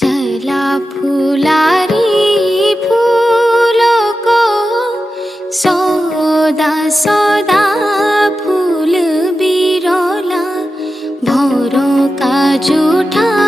चला फुलारी फूलों को सौदा सौदा फूल बिरोला भौरों का जूठा